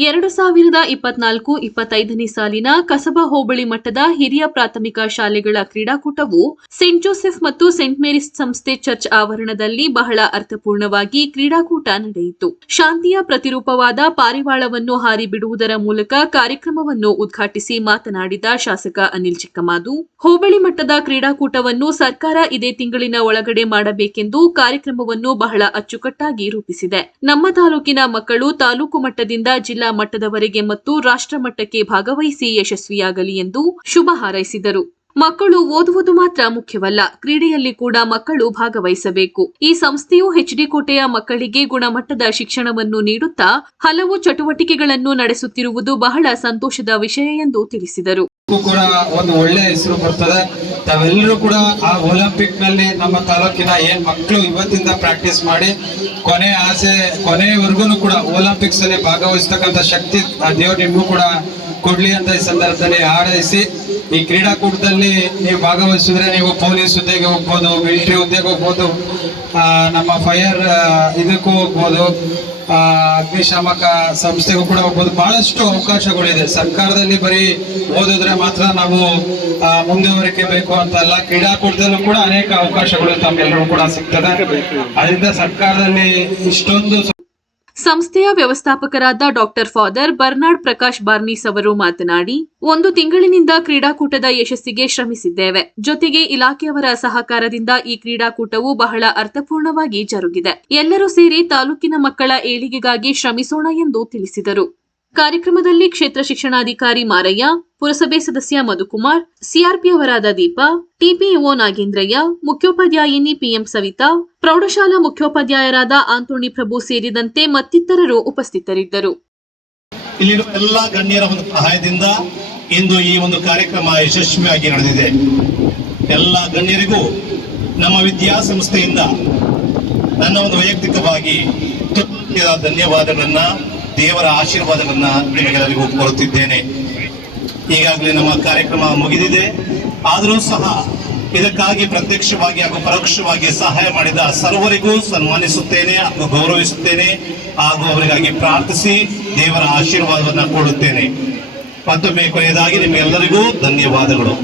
2024-25ನೇ ಸಾಲಿನ ಕಸಬಾ ಹೋಬಳಿ ಮಟ್ಟದ ಹಿರಿಯ ಪ್ರಾಥಮಿಕ ಶಾಲೆಗಳ ಕ್ರೀಡಾಕೂಟವು ಸೇಂಟ್ ಜೋಸೆಫ್ ಮತ್ತು ಸೇಂಟ್ ಮೇರಿಸ್ ಸಂಸ್ಥೆ ಚರ್ಚ್ ಆವರಣದಲ್ಲಿ ಬಹಳ ಅರ್ಥಪೂರ್ಣವಾಗಿ ಕ್ರೀಡಾಕೂಟ ನಡೆಯಿತು. ಶಾಂತಿಯ ಪ್ರತಿರೂಪವಾದ ಪಾರಿವಾಳವನ್ನು ಹಾರಿ ಬಿಡುವುದರ ಮೂಲಕ ಕಾರ್ಯಕ್ರಮವನ್ನು ಉದ್ಘಾಟಿಸಿ ಮಾತನಾಡಿದ ಶಾಸಕ ಅನಿಲ್ ಚಿಕ್ಕಮಾದು, ಹೋಬಳಿ ಮಟ್ಟದ ಕ್ರೀಡಾಕೂಟವನ್ನು ಸರ್ಕಾರ ಇದೇ ತಿಂಗಳಿನ ಒಳಗಡೆ ಮಾಡಬೇಕೆಂದು ಕಾರ್ಯಕ್ರಮವನ್ನು ಬಹಳ ಅಚ್ಚುಕಟ್ಟಾಗಿ ರೂಪಿಸಿದೆ. ನಮ್ಮ ತಾಲೂಕಿನ ಮಕ್ಕಳು ತಾಲೂಕು ಮಟ್ಟದಿಂದ ಜಿಲ್ಲಾ ಮಟ್ಟದವರೆಗೆ ಮತ್ತು ರಾಷ್ಟ್ರ ಮಟ್ಟಕ್ಕೆ ಭಾಗವಹಿಸಿ ಯಶಸ್ವಿಯಾಗಲಿ ಎಂದು ಶುಭ ಹಾರೈಸಿದರು. ಮಕ್ಕಳು ಓದುವುದು ಮಾತ್ರ ಮುಖ್ಯವಲ್ಲ, ಕ್ರೀಡೆಯಲ್ಲಿ ಕೂಡ ಮಕ್ಕಳು ಭಾಗವಹಿಸಬೇಕು. ಈ ಸಂಸ್ಥೆಯು ಎಚ್ಡಿ ಕೋಟೆಯ ಮಕ್ಕಳಿಗೆ ಗುಣಮಟ್ಟದ ಶಿಕ್ಷಣವನ್ನು ನೀಡುತ್ತಾ ಹಲವು ಚಟುವಟಿಕೆಗಳನ್ನು ನಡೆಸುತ್ತಿರುವುದು ಬಹಳ ಸಂತೋಷದ ವಿಷಯ ಎಂದು ತಿಳಿಸಿದರು. ಕೂಡ ಒಂದು ಒಳ್ಳೆ ಹೆಸರು ಬರ್ತದೆ. ತಾವೆಲ್ಲರೂ ಕೂಡ ಆ ಒಲಿಂಪಿಕ್ ನಲ್ಲಿ ನಮ್ಮ ತಾಲೂಕಿನ ಏನ್ ಮಕ್ಕಳು ಇವತ್ತಿಂದ ಪ್ರಾಕ್ಟೀಸ್ ಮಾಡಿ ಕೊನೆಯವರೆಗೂ ಕೂಡ ಒಲಿಂಪಿಕ್ಸ್ ಅಲ್ಲಿ ಭಾಗವಹಿಸ್ತಕ್ಕಂಥ ಶಕ್ತಿ ಆ ದೇವರು ನಿಮಗೂ ಕೂಡ ಕೊಡ್ಲಿ ಅಂತ ಈ ಸಂದರ್ಭದಲ್ಲಿ ಹಾರೈಸಿ, ಈ ಕ್ರೀಡಾಕೂಟದಲ್ಲಿ ನೀವು ಭಾಗವಹಿಸಿದ್ರೆ ನೀವು ಪೊಲೀಸ್ ಹುದ್ದೆಗೆ ಹೋಗ್ಬೋದು, ಮಿಲಿಟರಿ ಹುದ್ದೆಗೆ ಹೋಗ್ಬೋದು, ನಮ್ಮ ಫೈರ್ ಇದಕ್ಕೂ ಹೋಗ್ಬೋದು, ಅಗ್ನಿಶಾಮಕ ಸಂಸ್ಥೆಗೂ ಕೂಡ ಹೋಗ್ಬೋದು. ಬಹಳಷ್ಟು ಅವಕಾಶಗಳಿದೆ. ಸರ್ಕಾರದಲ್ಲಿ ಬರೀ ಓದಿದ್ರೆ ಮಾತ್ರ ನಾವು ಮುಂದುವರಿಕೆ ಬೇಕು ಅಂತಲ್ಲ, ಕ್ರೀಡಾಕೂಟದಲ್ಲೂ ಕೂಡ ಅನೇಕ ಅವಕಾಶಗಳು ತಮ್ಗೆಲ್ಲರೂ ಕೂಡ ಸಿಗ್ತದೆ. ಅದರಿಂದ ಸರ್ಕಾರದಲ್ಲಿ ಇಷ್ಟೊಂದು ಸಂಸ್ಥೆಯ ವ್ಯವಸ್ಥಾಪಕರಾದ ಡಾಕ್ಟರ್ ಫಾದರ್ ಬರ್ನಾರ್ಡ್ ಪ್ರಕಾಶ್ ಬಾರ್ನೀಸ್ ಅವರು ಮಾತನಾಡಿ, 1 ತಿಂಗಳಿನಿಂದ ಕ್ರೀಡಾಕೂಟದ ಯಶಸ್ಸಿಗೆ ಶ್ರಮಿಸಿದ್ದೇವೆ. ಜೊತೆಗೆ ಇಲಾಖೆಯವರ ಸಹಕಾರದಿಂದ ಈ ಕ್ರೀಡಾಕೂಟವು ಬಹಳ ಅರ್ಥಪೂರ್ಣವಾಗಿ ಜರುಗಿದೆ. ಎಲ್ಲರೂ ಸೇರಿ ತಾಲೂಕಿನ ಮಕ್ಕಳ ಏಳಿಗೆಗಾಗಿ ಶ್ರಮಿಸೋಣ ಎಂದು ತಿಳಿಸಿದರು. ಕಾರ್ಯಕ್ರಮದಲ್ಲಿ ಕ್ಷೇತ್ರ ಶಿಕ್ಷಣಾಧಿಕಾರಿ ಮಾರಯ್ಯ, ಪುರಸಭೆ ಸದಸ್ಯ ಮಧುಕುಮಾರ್, ಸಿಆರ್ಪಿಯವರಾದ ದೀಪಾ, ಟಿಪಿಒ ನಾಗೇಂದ್ರಯ್ಯ, ಮುಖ್ಯೋಪಾಧ್ಯಾಯಿನಿ ಪಿಎಂ ಸವಿತಾ, ಪ್ರೌಢಶಾಲಾ ಮುಖ್ಯೋಪಾಧ್ಯಾಯರಾದ ಆಂಟೋನಿ ಪ್ರಭು ಸೇರಿದಂತೆ ಮತ್ತಿತರರು ಉಪಸ್ಥಿತರಿದ್ದರು. ಇಲ್ಲಿರುವ ಎಲ್ಲ ಗಣ್ಯರ ಒಂದು ಸಹಾಯದಿಂದ ಇಂದು ಈ ಒಂದು ಕಾರ್ಯಕ್ರಮ ಯಶಸ್ವಿಯಾಗಿ ನಡೆದಿದೆ. ಎಲ್ಲ ಗಣ್ಯರಿಗೂ ನಮ್ಮ ವಿದ್ಯಾಸಂಸ್ಥೆಯಿಂದ ನನ್ನ ಒಂದು ವೈಯಕ್ತಿಕವಾಗಿ ಧನ್ಯವಾದಗಳನ್ನ, ದೇವರ ಆಶೀರ್ವಾದಗಳನ್ನ ನಿಮಗೆಲ್ಲರಿಗೂ ಕೋರುತ್ತಿದ್ದೇನೆ. ಈಗಾಗಲೇ ನಮ್ಮ ಕಾರ್ಯಕ್ರಮ ಮುಗಿದಿದೆ. ಆದರೂ ಸಹ ಇದಕ್ಕಾಗಿ ಪ್ರತ್ಯಕ್ಷವಾಗಿ ಹಾಗೂ ಪರೋಕ್ಷವಾಗಿ ಸಹಾಯ ಮಾಡಿದ ಸರ್ವರಿಗೂ ಸನ್ಮಾನಿಸುತ್ತೇನೆ ಹಾಗೂ ಗೌರವಿಸುತ್ತೇನೆ ಹಾಗೂ ಅವರಿಗಾಗಿ ಪ್ರಾರ್ಥಿಸಿ ದೇವರ ಆಶೀರ್ವಾದವನ್ನು ಕೊಡುತ್ತೇನೆ. ಮತ್ತೊಮ್ಮೆ ಕೊನೆಯದಾಗಿ ನಿಮಗೆಲ್ಲರಿಗೂ ಧನ್ಯವಾದಗಳು.